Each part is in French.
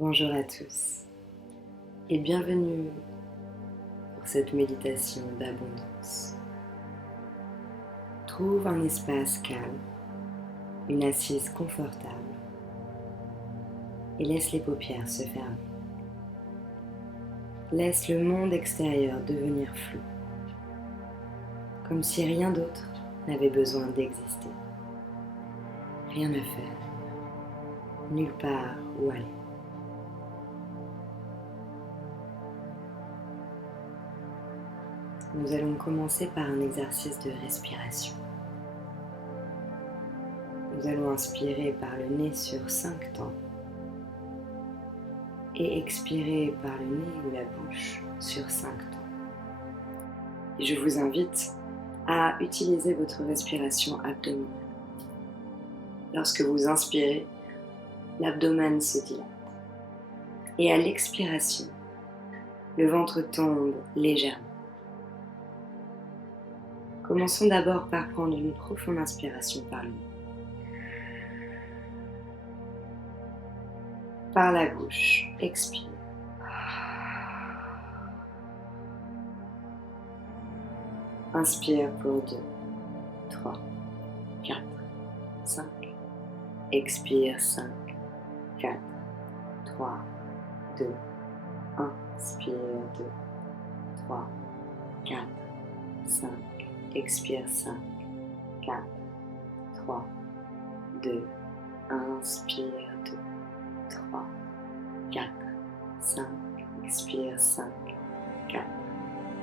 Bonjour à tous et bienvenue pour cette méditation d'abondance. Trouve un espace calme, une assise confortable et laisse les paupières se fermer. Laisse le monde extérieur devenir flou, comme si rien d'autre n'avait besoin d'exister. Rien à faire, nulle part où aller. Nous allons commencer par un exercice de respiration. Nous allons inspirer par le nez sur 5 temps et expirer par le nez ou la bouche sur 5 temps. Et je vous invite à utiliser votre respiration abdominale. Lorsque vous inspirez, l'abdomen se dilate et à l'expiration, le ventre tombe légèrement. Commençons d'abord par prendre une profonde inspiration par le nez. Par la bouche, expire. Inspire pour 2, 3, 4, 5. Expire 5, 4, 3, 2, 1. Inspire 2, 3, 4, 5. Expire 5, 4, 3, 2, inspire 2, 3, 4, 5, expire 5, 4,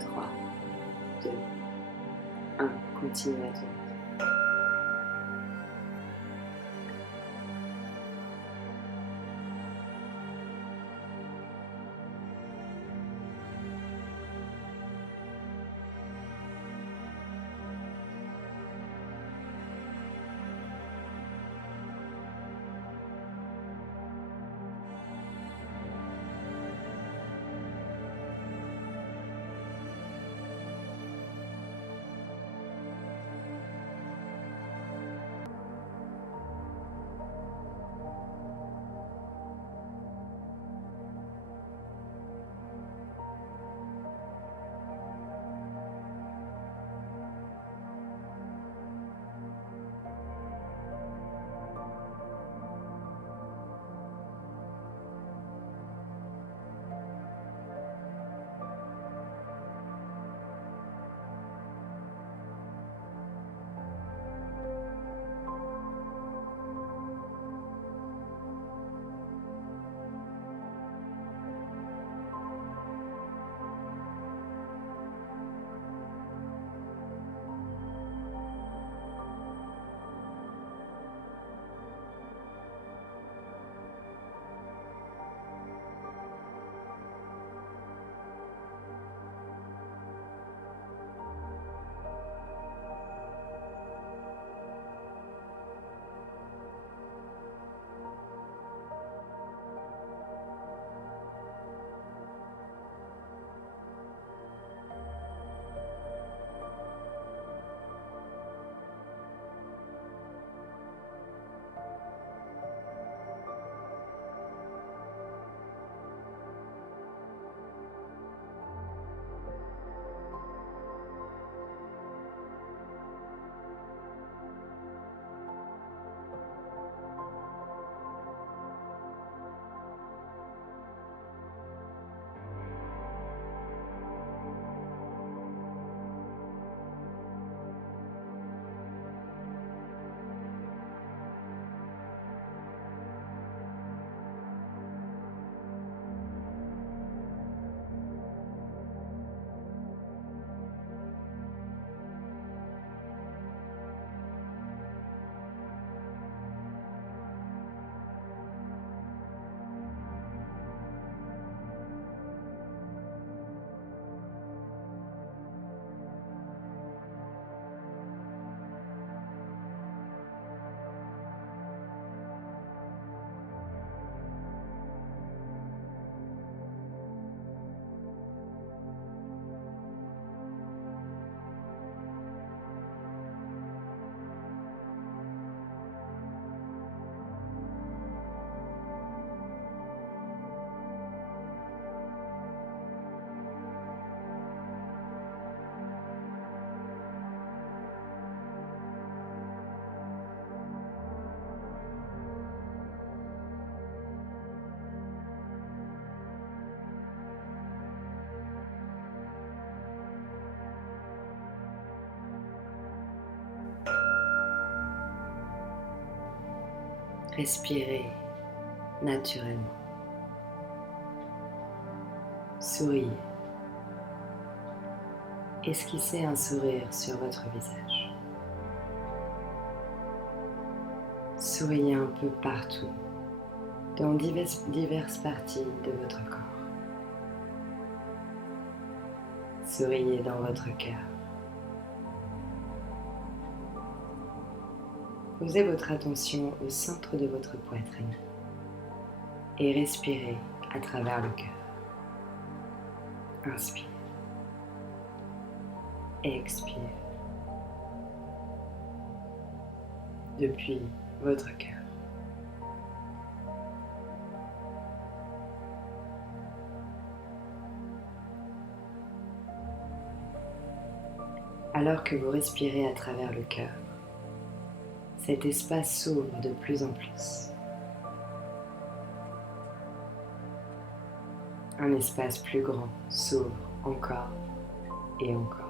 3, 2, 1. Continue à tourner. Respirez naturellement. Souriez. Esquissez un sourire sur votre visage. Souriez un peu partout, dans diverses parties de votre corps. Souriez dans votre cœur. Posez votre attention au centre de votre poitrine et respirez à travers le cœur. Inspire. Expire. Depuis votre cœur. Alors que vous respirez à travers le cœur, cet espace s'ouvre de plus en plus. Un espace plus grand s'ouvre encore et encore.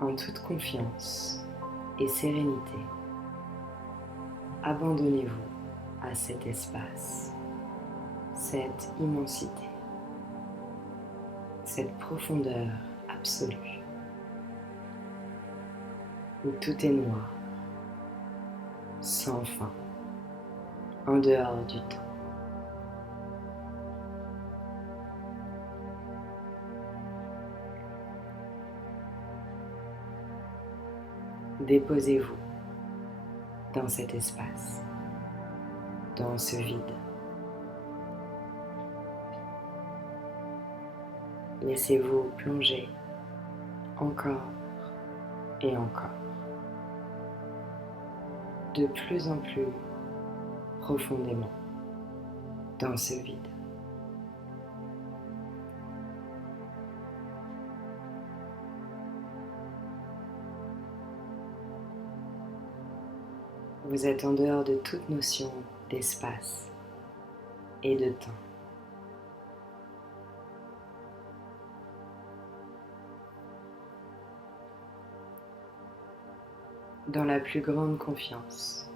En toute confiance et sérénité, abandonnez-vous à cet espace, cette immensité, cette profondeur absolue, où tout est noir, sans fin, en dehors du temps. Déposez-vous dans cet espace, dans ce vide. Laissez-vous plonger encore et encore, de plus en plus profondément dans ce vide. Vous êtes en dehors de toute notion d'espace et de temps. Dans la plus grande confiance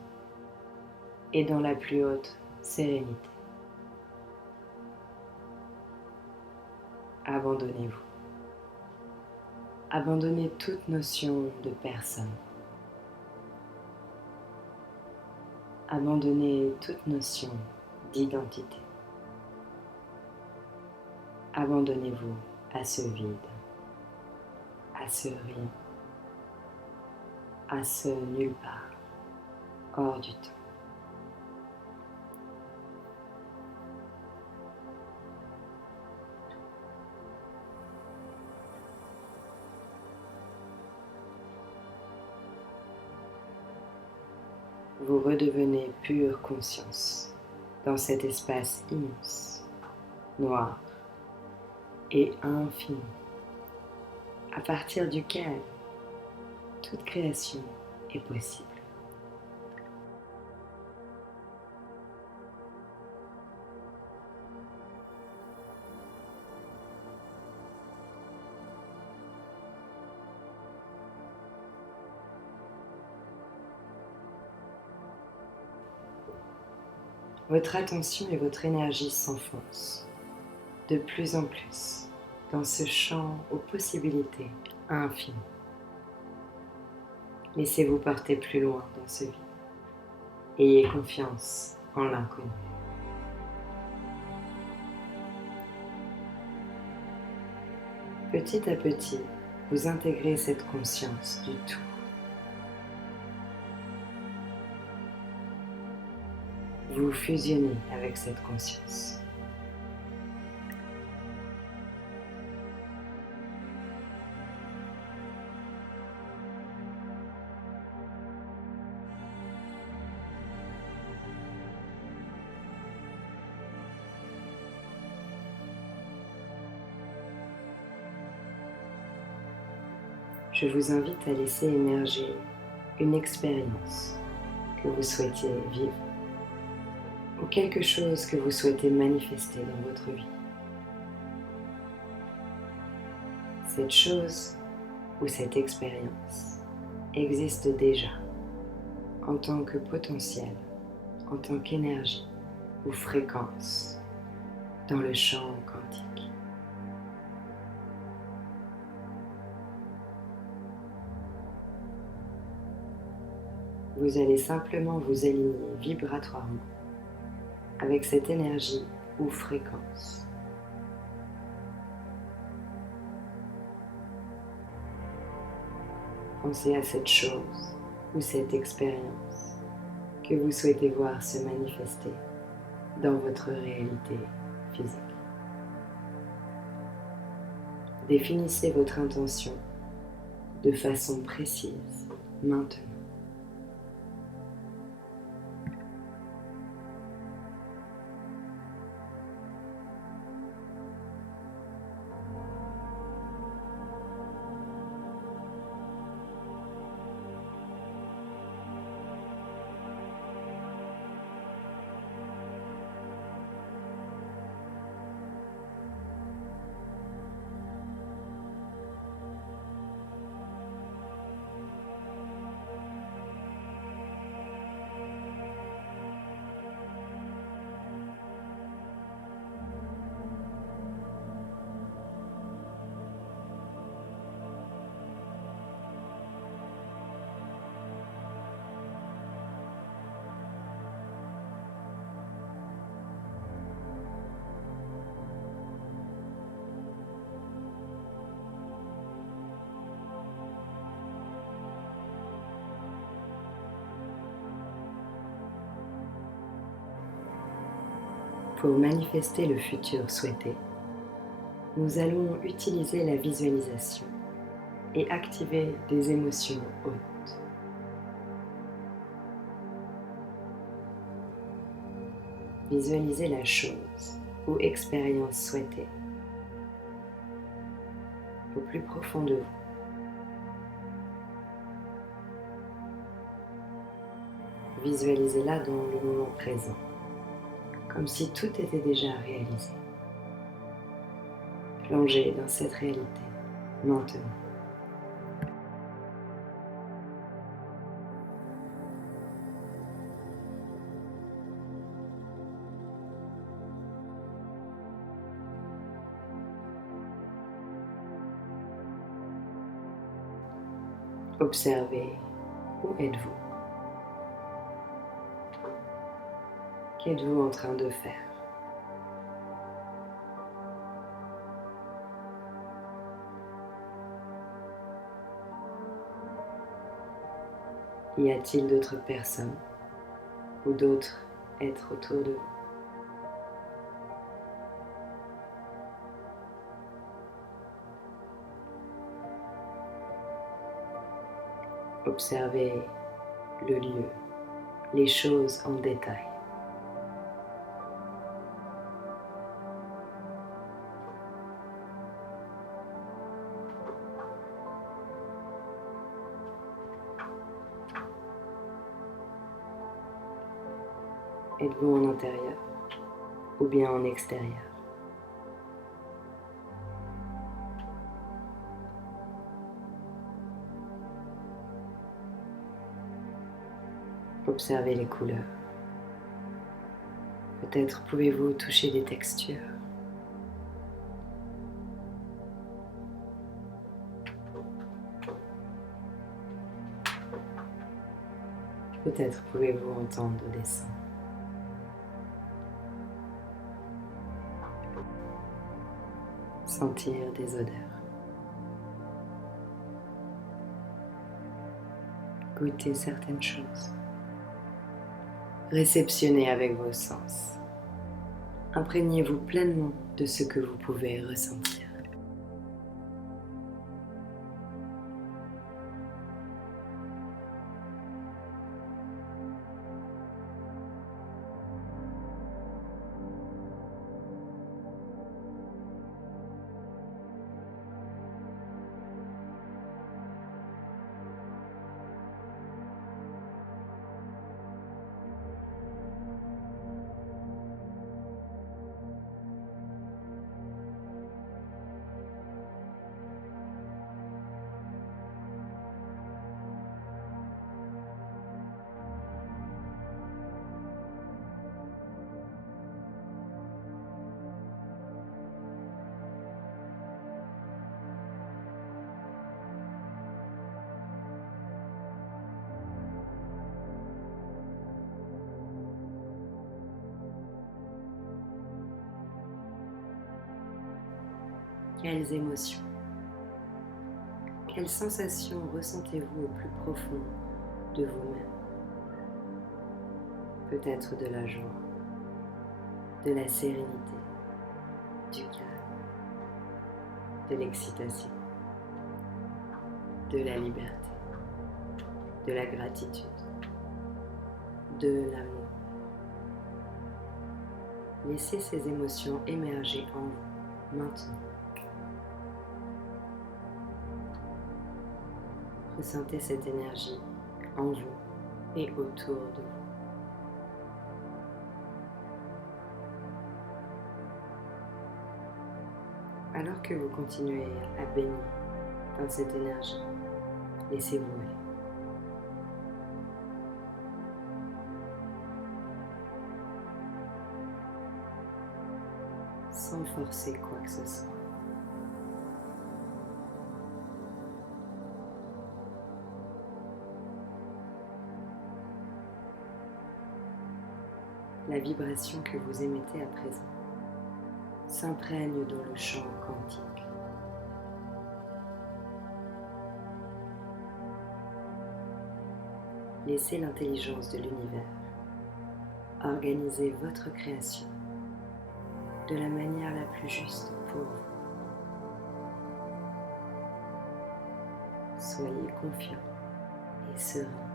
et dans la plus haute sérénité. Abandonnez-vous. Abandonnez toute notion de personne. Abandonnez toute notion d'identité. Abandonnez-vous à ce vide, à ce rien, à ce nulle part, hors du temps. Vous redevenez pure conscience dans cet espace immense, noir et infini, à partir duquel toute création est possible. Votre attention et votre énergie s'enfoncent de plus en plus dans ce champ aux possibilités infinies. Laissez-vous porter plus loin dans ce vide. Ayez confiance en l'inconnu. Petit à petit, vous intégrez cette conscience du tout. Vous fusionnez avec cette conscience. Je vous invite à laisser émerger une expérience que vous souhaitiez vivre ou quelque chose que vous souhaitez manifester dans votre vie. Cette chose ou cette expérience existe déjà en tant que potentiel, en tant qu'énergie ou fréquence dans le champ quantique. Vous allez simplement vous aligner vibratoirement avec cette énergie ou fréquence. Pensez à cette chose ou cette expérience que vous souhaitez voir se manifester dans votre réalité physique. Définissez votre intention de façon précise maintenant. Pour manifester le futur souhaité, nous allons utiliser la visualisation et activer des émotions hautes. Visualisez la chose ou expérience souhaitée au plus profond de vous. Visualisez-la dans le moment présent, comme si tout était déjà réalisé. Plongez dans cette réalité maintenant. Observez où êtes-vous. Qu'êtes-vous en train de faire? Y a-t-il d'autres personnes ou d'autres êtres autour de vous? Observez le lieu, les choses en détail. Êtes-vous en intérieur ou bien en extérieur? Observez les couleurs. Peut-être pouvez-vous toucher des textures. Peut-être pouvez-vous entendre des sons. Sentir des odeurs. Goûter certaines choses. Réceptionnez avec vos sens. Imprégnez-vous pleinement de ce que vous pouvez ressentir. Quelles émotions, quelles sensations ressentez-vous au plus profond de vous-même? Peut-être de la joie, de la sérénité, du calme, de l'excitation, de la liberté, de la gratitude, de l'amour. Laissez ces émotions émerger en vous maintenant. Ressentez cette énergie en vous et autour de vous. Alors que vous continuez à baigner dans cette énergie, laissez-vous aller. Sans forcer quoi que ce soit. La vibration que vous émettez à présent s'imprègne dans le champ quantique. Laissez l'intelligence de l'univers organiser votre création de la manière la plus juste pour vous. Soyez confiant et serein.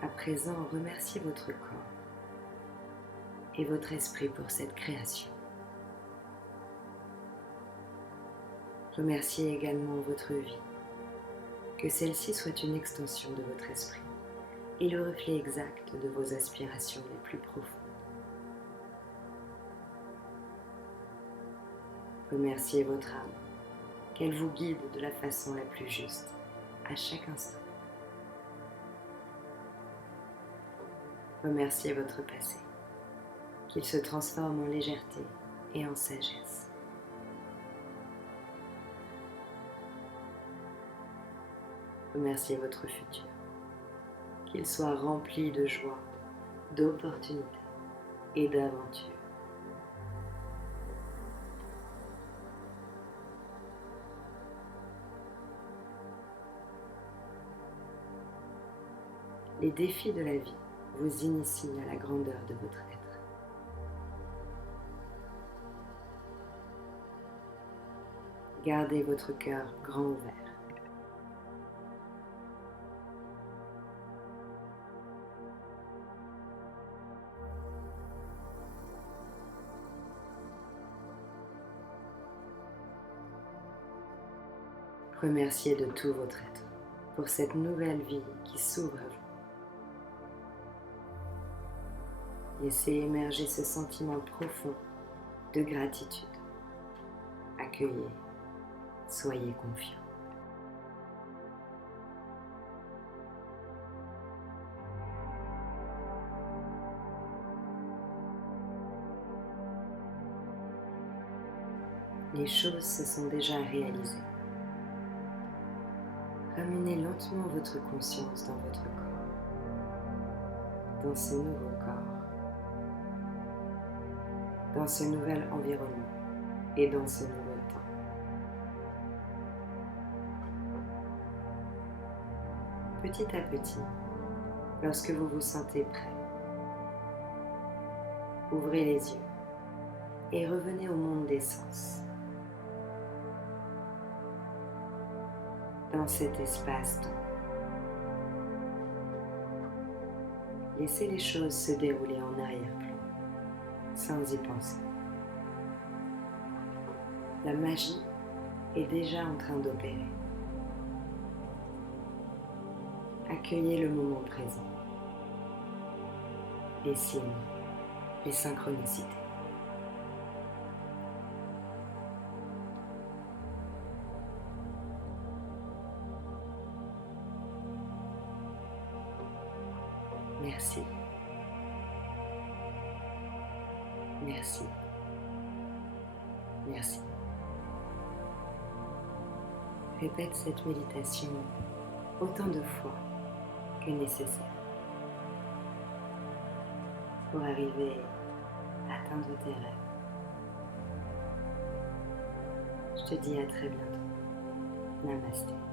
À présent, remerciez votre corps et votre esprit pour cette création. Remerciez également votre vie, que celle-ci soit une extension de votre esprit et le reflet exact de vos aspirations les plus profondes. Remerciez votre âme, qu'elle vous guide de la façon la plus juste à chaque instant. Remerciez votre passé, qu'il se transforme en légèreté et en sagesse. Remerciez votre futur, qu'il soit rempli de joie, d'opportunités et d'aventures. Les défis de la vie vous initient à la grandeur de votre être. Gardez votre cœur grand ouvert. Remerciez de tout votre être pour cette nouvelle vie qui s'ouvre à vous. Laissez émerger ce sentiment profond de gratitude. Accueillez, soyez confiant. Les choses se sont déjà réalisées. Ramenez lentement votre conscience dans votre corps, dans ce nouveau corps. dans ce nouvel environnement et dans ce nouveau temps. Petit à petit, lorsque vous vous sentez prêt, ouvrez les yeux et revenez au monde des sens. Dans cet espace-temps, laissez les choses se dérouler en arrière-plan, sans y penser. La magie est déjà en train d'opérer. Accueillez le moment présent, les signes, les synchronicités. Merci. Merci. Merci. Répète cette méditation autant de fois que nécessaire pour arriver à atteindre tes rêves. Je te dis à très bientôt. Namasté.